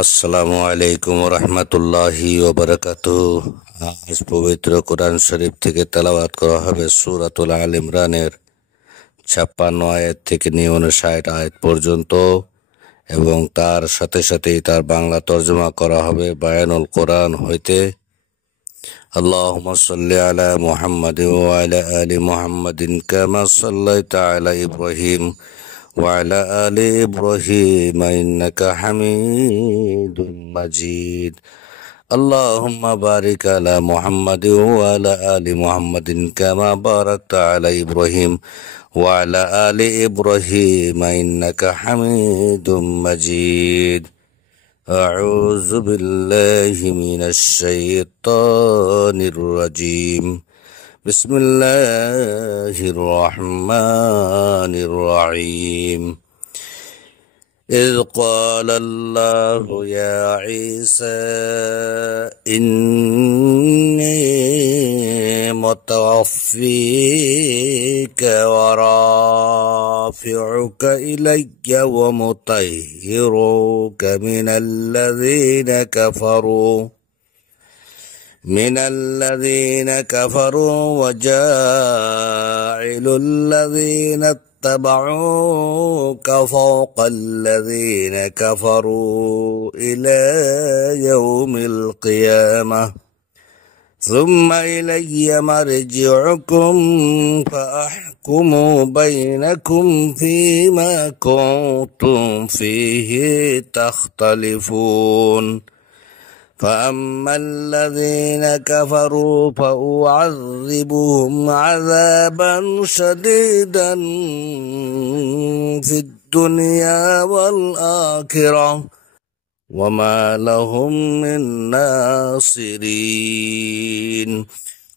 আসসালামু আলাইকুম রহমতুল্লাহি ওবারাকাতুহ। আজ পবিত্র কোরআন শরীফ থেকে তেলাওয়াত করা হবে সূরাতুল আল ইমরানের 56 আয়াত থেকে নিয়ে 59 আয়াত পর্যন্ত, এবং তার সাথে সাথেই তার বাংলা তর্জমা করা হবে বায়ানুল কোরআন হইতে। আল্লাহুম্মা সাল্লি আলা মুহাম্মাদিন ওয়া আলা আলি মুহাম্মাদিন কামা সাল্লাইতা আলা ইব্রাহিম وعلى آل إبراهيم إنك حميد مجيد. اللهم بارك على محمد وعلى آل محمد كما باركت على إبراهيم وعلى آل إبراهيم إنك حميد مجيد. أعوذ بالله من الشيطان الرجيم. بسم الله الرحمن الرحيم. إذ قال الله يا عيسى إني متوفيك ورافعك إلي ومطهرك من الذين كفروا وجاعل الذين اتبعوك فوق الذين كفروا إلى يوم القيامة ثم إلي مرجعكم فأحكم بينكم فيما كنتم فيه تختلفون. فأما الذين كفروا فأعذبهم عذابا شديدا في الدنيا والآخرة وما لهم من ناصرين.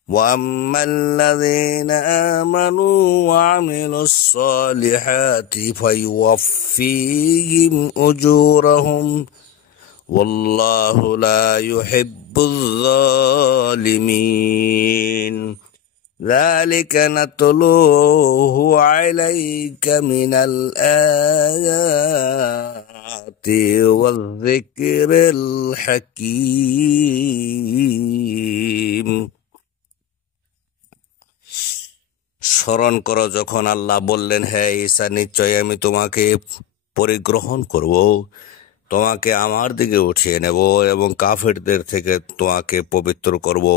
وأما الذين آمنوا وعملوا الصالحات فيوفيهم أجورهم والله لا يحب الظالمين. ذلك نتلوه عليك من الآيات والذكر الحكيم. স্মরণ করো যখন আল্লাহ বললেন, হে ঈসা, নিশ্চয় আমি তোমাকে পরিগ্রহণ করব, তোমাকে আমার দিকে উঠিয়ে নেব এবং কাফেরদের থেকে তোমাকে পবিত্র করব,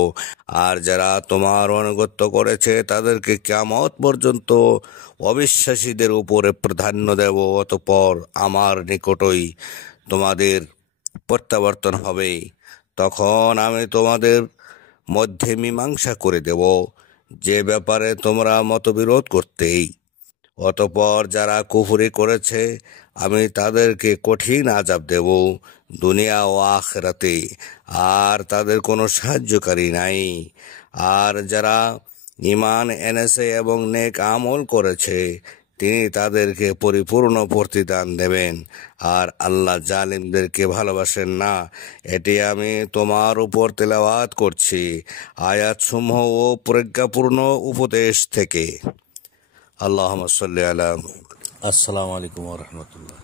আর যারা তোমার আনুগত্য করেছে তাদেরকে কিয়ামত পর্যন্ত অবিশ্বাসীদের উপরে প্রাধান্য দেব। অতঃপর আমার নিকটই তোমাদের প্রত্যাবর্তন হবে, তখন আমি তোমাদের মধ্যে মীমাংসা করে দেব যে ব্যাপারে তোমরা মতবিরোধ করতেই। অতঃপর যারা কুফরি করেছে আমি তাদেরকে কঠিন আযাব দেব দুনিয়া ও আখিরাতে, আর তাদের কোনো সাহায্যকারী নাই। আর যারা ঈমান এনেছে এবং নেক আমল করেছে তিনি তাদেরকে পরিপূর্ণ প্রতিদান দেবেন, আর আল্লাহ জালিমদেরকে ভালোবাসেন না। এটি আমি তোমার উপর তেলাওয়াত করছি আয়াতসমূহ ও প্রজ্ঞাপূর্ণ উপদেশ থেকে। আল্লাহুম্মা সাল্লি আলা। আসসালামু আলাইকুম ওয়া রাহমাতুল্লাহ।